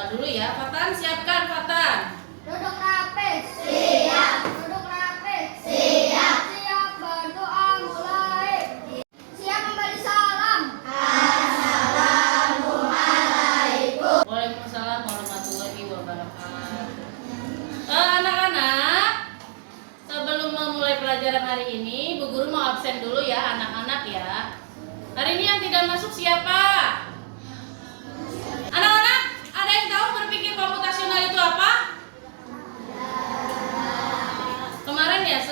doa dulu ya. Fatan, siapkan Fatan. Duduk rapi. Siap. Duduk rapi. Siap. Siap berdoa mulai. Siap memberi salam. Assalamualaikum. Waalaikumsalam warahmatullahi wabarakatuh. Anak-anak, sebelum memulai pelajaran hari ini, Bu Guru mau absen dulu ya anak-anak ya. Hari ini yang tidak masuk siapa? Anak-anak, ada yang tahu berpikir komputasional itu apa? Kemarin ya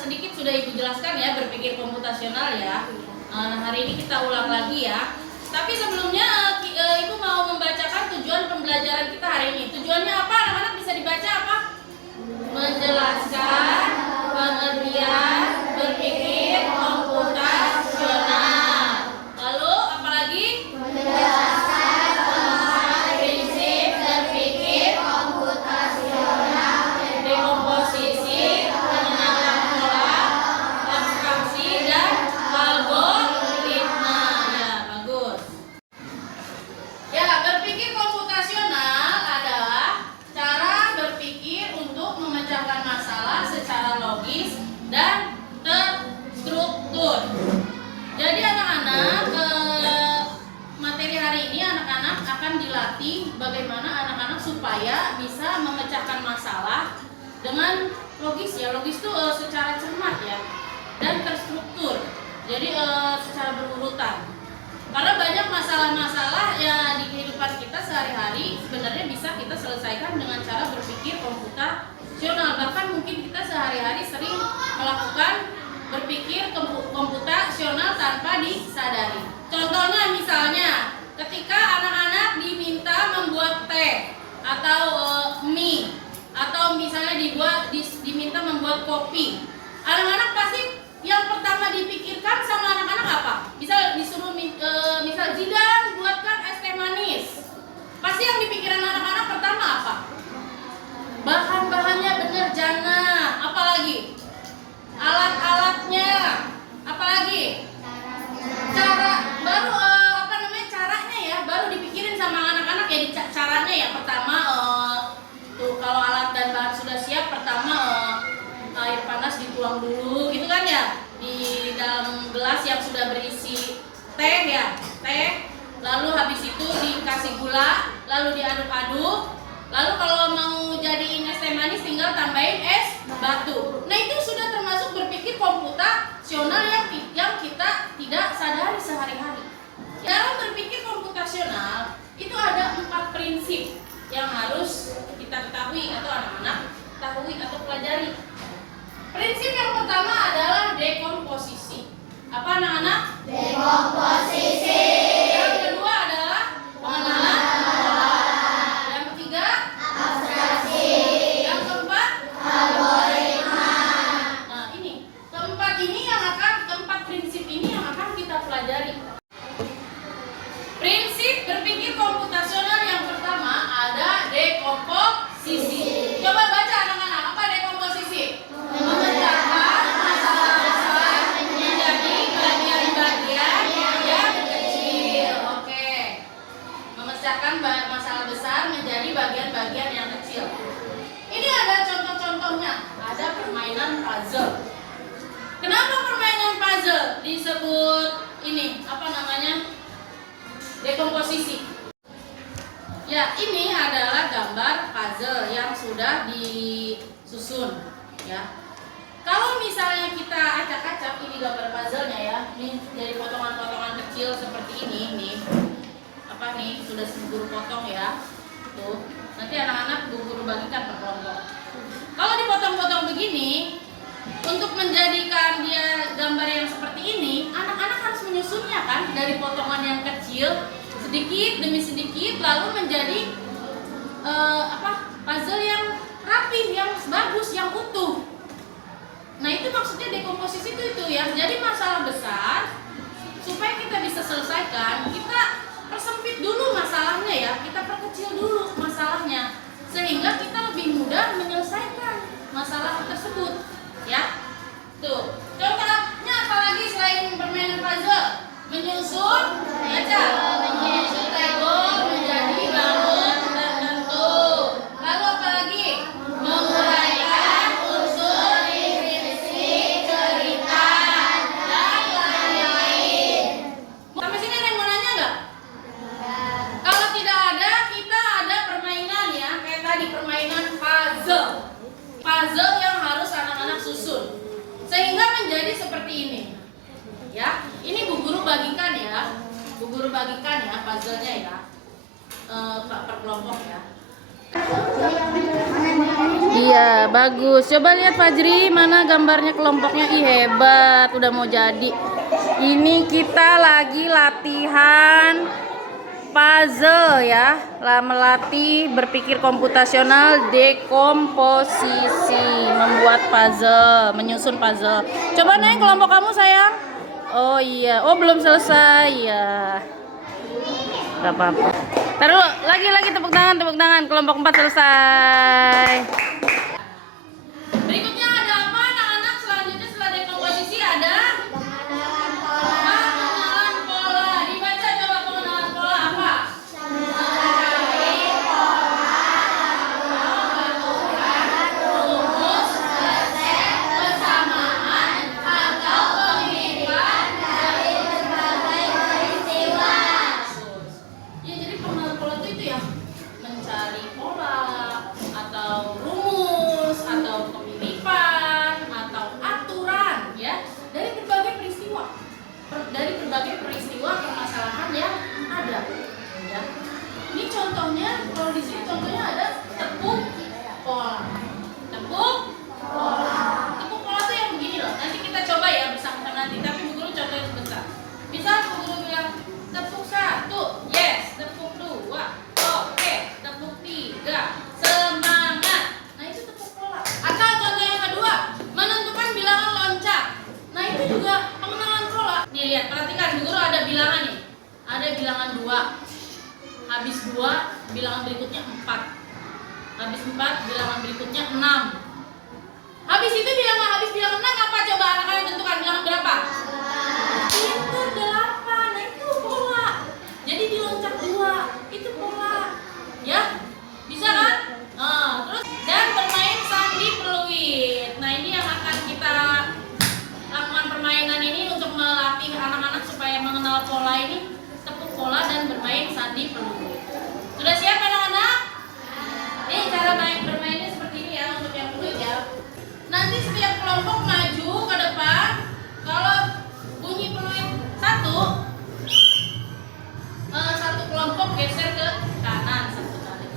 sedikit sudah Ibu jelaskan ya berpikir komputasional ya. Nah, hari ini kita ulang lagi ya. Tapi sebelumnya Ibu mau membacakan tujuan pembelajaran kita hari ini. Tujuannya apa? Anak-anak bisa dibaca apa? Menjelaskan pengertian berpikir komputasional. Lalu apa lagi? Menjelaskan prinsip berpikir komputasional. Dekomposisi, pengenalan pola, abstraksi, dan algoritma. Ya, bagus. Ya, berpikir komputasional adalah cara berpikir untuk memecahkan masalah secara logis dan terstruktur. Jadi anak-anak, materi hari ini anak-anak akan dilatih bagaimana anak-anak supaya bisa memecahkan masalah dengan logis ya. Logis itu secara cermat ya, dan terstruktur. Jadi secara berurutan. Karena banyak masalah-masalah ya di kehidupan kita sehari-hari sebenarnya bisa kita selesaikan dengan cara berpikir komputasional. Bahkan mungkin kita sehari-hari sering melakukan berpikir komputasional tanpa disadari. Contohnya misalnya ketika anak-anak diminta membuat teh atau mie, atau misalnya diminta membuat kopi, anak-anak pasti yang pertama dipikirkan sama anak-anak apa? Misal disuruh misal Zidan buatkan es teh manis, pasti yang dipikiran anak-anak pertama apa? Bahan-bahannya bener jana, apalagi? Alat-alatnya, apalagi? Cara baru caranya ya, baru dipikirin sama anak-anak ya. Caranya ya pertama tuh kalau alat dan bahan sudah siap, pertama air panas dituang dulu gitu kan ya, di dalam gelas yang sudah berisi teh ya, teh. Lalu habis itu dikasih gula, lalu diaduk-aduk. Lalu kalau mau jadiin es teh manis tinggal tambahin es batu. Nah, itu sudah termasuk berpikir komputasional yang kita tidak sadari sehari-hari. Dalam berpikir komputasional itu ada 4 prinsip yang harus kita ketahui atau anak-anak ketahui atau pelajari. Prinsip yang pertama adalah dekomposisi. Apa anak-anak? Dekomposisi. Yang kedua adalah pengenalan pola. Yang ketiga, Abstraksi. yang keempat, Algoritma. nah ini keempat prinsip ini yang akan kita pelajari. Prinsip berpikir komputasional yang pertama ada dekomposisi. Coba baca anak-anak, apa dekomposisi? Memecahkan masalah besar menjadi bagian-bagian yang kecil. Oke. Memecahkan masalah besar menjadi bagian-bagian yang kecil. Ini ada contoh-contohnya. Ada permainan puzzle. Kenapa permainan puzzle disebut ini? Apa namanya? Dekomposisi. Ya, ini adalah gambar puzzle yang sudah disusun ya. Kalau misalnya kita acak-acak ini gambar puzzle-nya ya, nih dari potongan-potongan kecil seperti ini nih. Apa nih? Sudah Bu Guru potong ya. Tuh. Nanti anak-anak Bu Guru bagikan per kelompok. Kalau dipotong-potong begini, untuk menjadikan dia gambar yang seperti ini, anak-anak harus menyusunnya kan dari potongan yang kecil sedikit demi sedikit, lalu menjadi puzzle yang rapi, yang bagus, yang utuh. Nah, itu maksudnya dekomposisi itu ya. Jadi masalah besar supaya kita bisa selesaikan, kita persempit dulu masalahnya ya, kita perkecil dulu masalahnya sehingga kita lebih mudah menyelesaikan masalah tersebut ya. Tuh, contohnya apalagi selain permainan puzzle? Menyusun, baca, menyusun Lego menjadi bangun Bagus. Coba lihat Fajri, mana gambarnya kelompoknya? Ih, hebat, udah mau jadi. Ini kita lagi latihan puzzle ya. Melatih berpikir komputasional, dekomposisi, membuat puzzle, menyusun puzzle. Coba naik kelompok kamu sayang. Oh iya, oh belum selesai ya. Gak apa-apa. Taruh lagi tepuk tangan. Kelompok 4 selesai. Berikutnya ada apa anak-anak? Selanjutnya setelah dekomposisi ada Pengenalan pola. pengenalan pola. Dibaca coba pengenalan pola apa? Mengetahui Rumus, resep, persamaan, atau pemiripan dari berbagai peristiwa. Ya, jadi pengenalan pola itu ya mencari pola atau rumus atau pemiripan atau aturan ya dari berbagai peristiwa. Dari berbagai peristiwa permasalahan yang ada ya. Ini contohnya, kalau di sini contohnya ada tepuk pola. Tepuk Tepuk pola tuh yang begini loh. Nanti kita coba ya bersama nanti. Tapi Bu Guru contohin sebentar. Bisa Bu Guru bilang tepuk 1, yes. Tepuk 2, oke. Tepuk 3, semangat. Nah itu tepuk pola. Atau contoh yang kedua, menentukan bilangan loncat. Nah itu juga pengenalan pola. Nih lihat, perhatikan Bu Guru ada bilangan nih. Ada bilangan 2. Habis 2, bilangan berikutnya 4. Habis 4, bilangan berikutnya 6. Habis itu habis bilangan 6 apa coba anak-anak tentukan bilangan berapa? Itu 8. Nah itu pola. Jadi diloncat 2, itu pola. Ya? Bisa kan? Terus dan bermain sandi peluit. Nah, ini yang akan kita lakukan permainan ini untuk melatih anak-anak supaya mengenal pola ini, tepuk pola dan bermain sandi peluit. Sudah siap anak-anak? Nih cara bermainnya seperti ini ya untuk yang peluit ya. Nanti setiap kelompok maju ke depan. Kalau bunyi peluit satu kelompok geser ke kanan satu kali.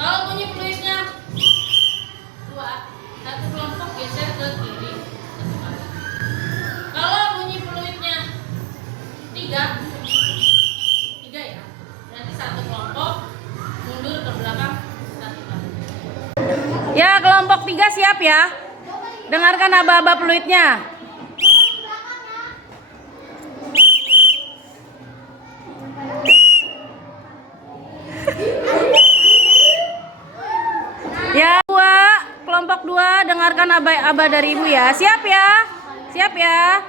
Kalau bunyi peluitnya 2, satu kelompok geser ke kiri satu kali. Kalau bunyi peluitnya 3 ya, berarti satu kelompok mundur ke belakang satu kali. Ya, kelompok 3 siap ya. Dengarkan aba-aba peluitnya. Ya, kelompok 2 dengarkan aba-aba dari Ibu ya. Siap ya? Siap ya?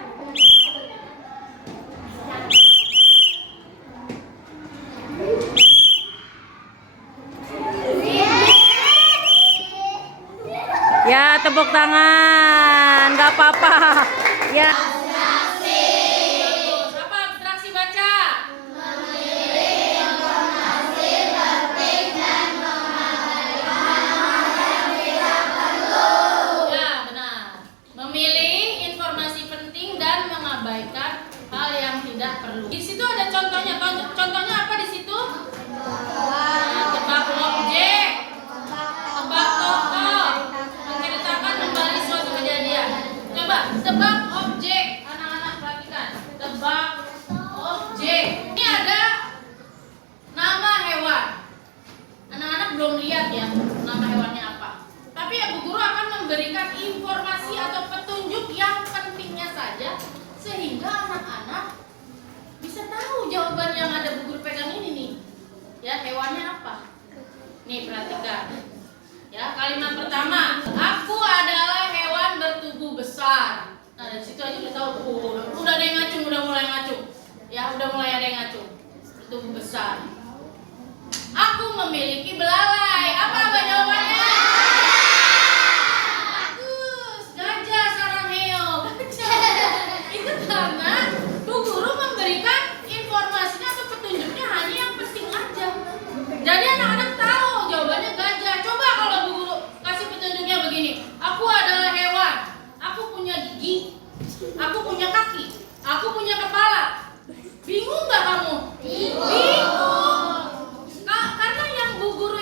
Ya, tepuk tangan. Gak apa-apa. Ya. Bagus. Apa abstraksi baca? Memilih informasi penting dan mengabaikan yang tidak perlu. Ya, benar. Memilih informasi penting dan mengabaikan hal yang tidak perlu. Di situ ada contohnya. Contohnya apa di situ? Tebak objek, tebak tokoh, menceritakan kembali suatu kejadian. Coba tebak objek, anak-anak perhatikan. Tebak objek. Ini ada nama hewan. Anak-anak belum lihat ya nama hewannya apa. Tapi ya Bu Guru akan memberikan informasi atau petunjuk yang pentingnya saja sehingga anak-anak bisa tahu jawaban yang ada Bu Guru pegang ini nih. Ya, hewannya apa? Nih, perhatikan. Ya, kalimat pertama, aku adalah hewan bertubuh besar. Nah, dari situ aja udah tahu. Udah ada yang ngacung, udah mulai ngacung. Ya, udah mulai ada yang ngacung. Bertubuh besar. Aku memiliki belalai. Apa jawabannya? Bagus. Gajah saranghae. Gajah. Itu karena Bu Guru memberikan informasinya atau petunjuknya hanya yang penting aja. Jadi anak-anak tahu jawabannya gajah. Coba kalau Bu Guru kasih petunjuknya begini. Aku adalah hewan. Aku punya gigi. Aku punya kaki. Aku punya kepala. Bingung nggak kamu? Bingung. Karena yang Bu Guru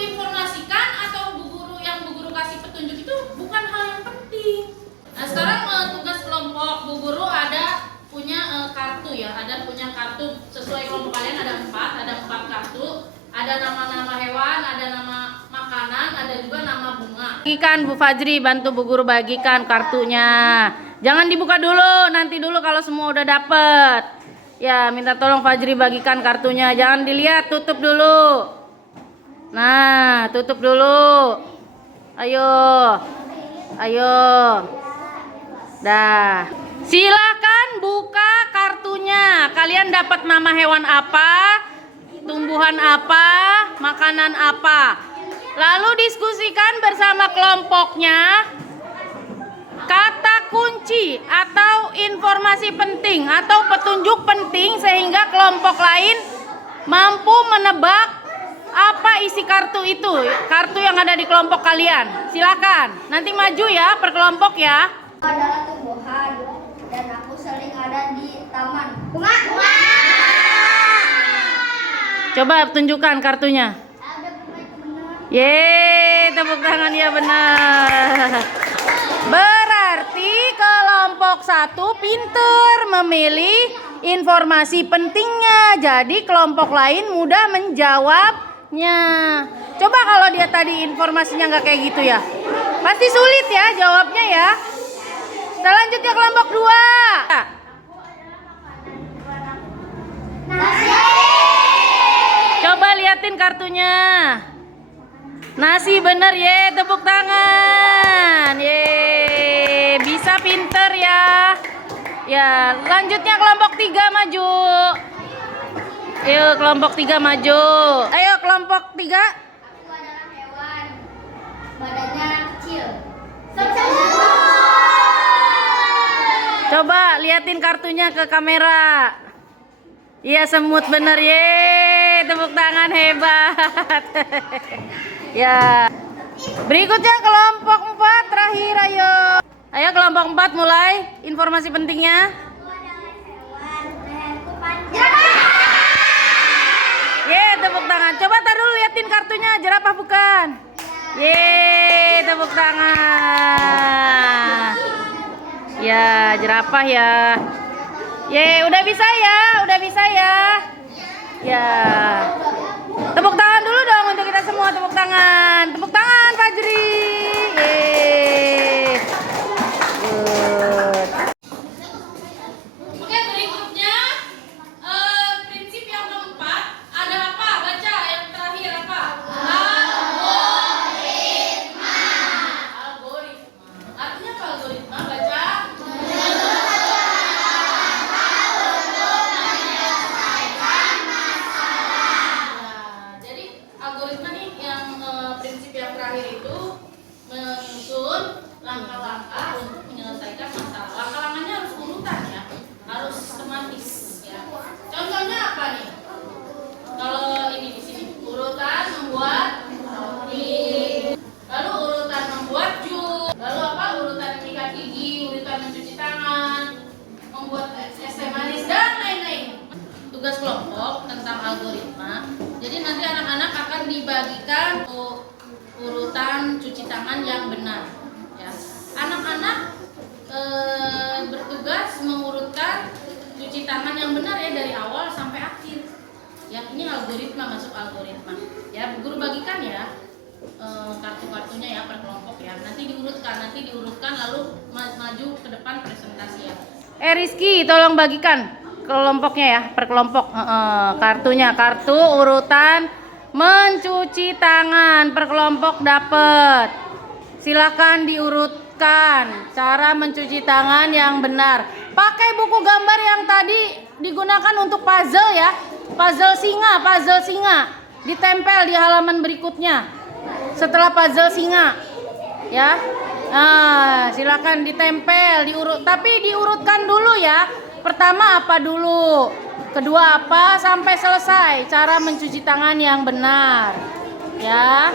ada juga nama bunga. Bagikan Bu Fajri, bantu Bu Guru bagikan kartunya. Jangan dibuka dulu, nanti dulu kalau semua udah dapet. Ya, minta tolong Fajri bagikan kartunya. Jangan dilihat, tutup dulu. Nah, tutup dulu. Ayo. Ayo. Dah. Silakan buka kartunya. Kalian dapat nama hewan apa? Tumbuhan apa? Makanan apa? Lalu diskusikan bersama kelompoknya kata kunci atau informasi penting atau petunjuk penting sehingga kelompok lain mampu menebak apa isi kartu itu, kartu yang ada di kelompok kalian. Silakan, nanti maju ya per kelompok ya. Adalah tumbuhan dan aku sering ada di taman. Bunga. Coba tunjukkan kartunya. Ada bunga itu benar. Yeay, tepuk tangan ya benar. Berarti kelompok 1 pinter memilih informasi pentingnya. Jadi kelompok lain mudah menjawabnya. Coba kalau dia tadi informasinya nggak kayak gitu ya. Pasti sulit ya jawabnya ya. Selanjutnya kelompok 2. Nasi. Coba liatin kartunya. Nasi bener ye, tepuk tangan. Ye, bisa pinter ya. Ya, selanjutnya kelompok 3 maju. Ayo kelompok 3 maju. Ayo kelompok 3. Aku adalah hewan. Badannya kecil. Coba liatin kartunya ke kamera. Iya semut bener ye, tepuk tangan hebat. Ya. Berikutnya kelompok 4 terakhir ayo. Ayo kelompok 4 mulai informasi pentingnya. Aku adalah hewan. Leherku panjang. Ye, tepuk tangan. Coba tar dulu liatin kartunya, jerapah bukan? Ye, tepuk tangan. Ya, jerapah ya. Ye, udah bisa ya, udah bisa ya. Ya. Tepuk tangan dulu dong untuk kita semua, tepuk tangan. Tepuk tangan Fajri. Ye. Good. Oke, berikutnya prinsip yang keempat ada apa? Baca yang terakhir apa? Algoritma. Algoritma. Artinya apa algoritma? Baca. Nah, jadi algoritma nih yang prinsip yang terakhir itu menyusun langkah-langkah untuk menyelesaikan masalah. Langkah-langkahnya harus urutan ya, harus sistematis ya. Contohnya apa nih? Kalau ini di sini urutan membuat roti, lalu urutan membuat jus, lalu apa? Urutan menyikat gigi, urutan mencuci tangan, membuat es teh manis dan lain-lain. Tugas kelompok tentang algoritma. Jadi nanti anak-anak akan dibagikan urutan cuci tangan yang benar. Ya. Anak-anak bertugas mengurutkan cuci tangan yang benar ya dari awal sampai akhir. Ya, ini algoritma, masuk algoritma. Ya, Bu Guru bagikan ya kartu-kartunya ya per kelompok ya. Nanti diurutkan lalu maju ke depan presentasi ya. Rizky, tolong bagikan kelompoknya ya, per kelompok. Kartunya, kartu urutan mencuci tangan per kelompok dapat. Silakan diurutkan cara mencuci tangan yang benar. Pakai buku gambar yang tadi digunakan untuk puzzle ya. Puzzle singa. Ditempel di halaman berikutnya. Setelah puzzle singa. Ya. Nah, silakan ditempel, tapi diurutkan dulu ya. Pertama apa dulu? Kedua apa sampai selesai cara mencuci tangan yang benar. Ya.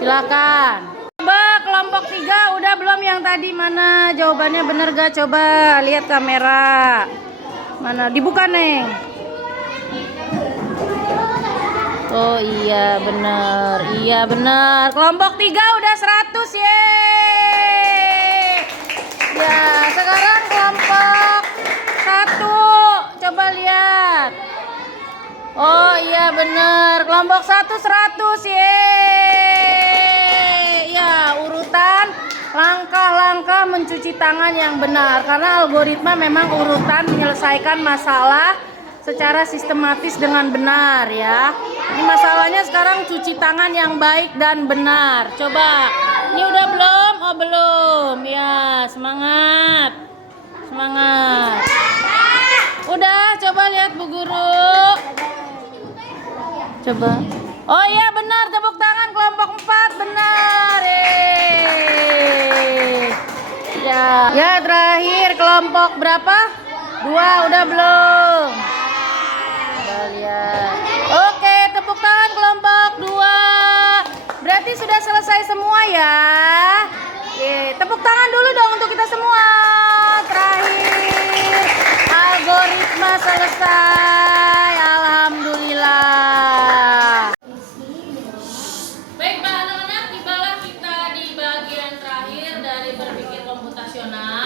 Silakan. Coba kelompok 3 udah belum yang tadi mana jawabannya bener gak? Coba lihat kamera. Mana dibuka Neng? Oh iya bener. Iya bener. Kelompok 3 udah 100 yeay. Ya sekarang kelompok 1 coba lihat. Oh iya bener. Kelompok 1 100 yeay. langkah-langkah mencuci tangan yang benar, karena algoritma memang urutan menyelesaikan masalah secara sistematis dengan benar ya. Ini masalahnya sekarang cuci tangan yang baik dan benar. Coba, ini udah belum? Oh belum, ya semangat, semangat. Udah, coba lihat Bu Guru. Coba. Oh iya benar, tepuk tangan kelompok 4, benar. Ya terakhir kelompok berapa? 2, udah belum? Coba lihat. Oke, tepuk tangan kelompok 2. Berarti sudah selesai semua ya. Oke, tepuk tangan dulu dong untuk kita semua. Terakhir, algoritma selesai. Alhamdulillah. Baik Pak anak-anak, tibalah kita di bagian terakhir dari berpikir komputasional.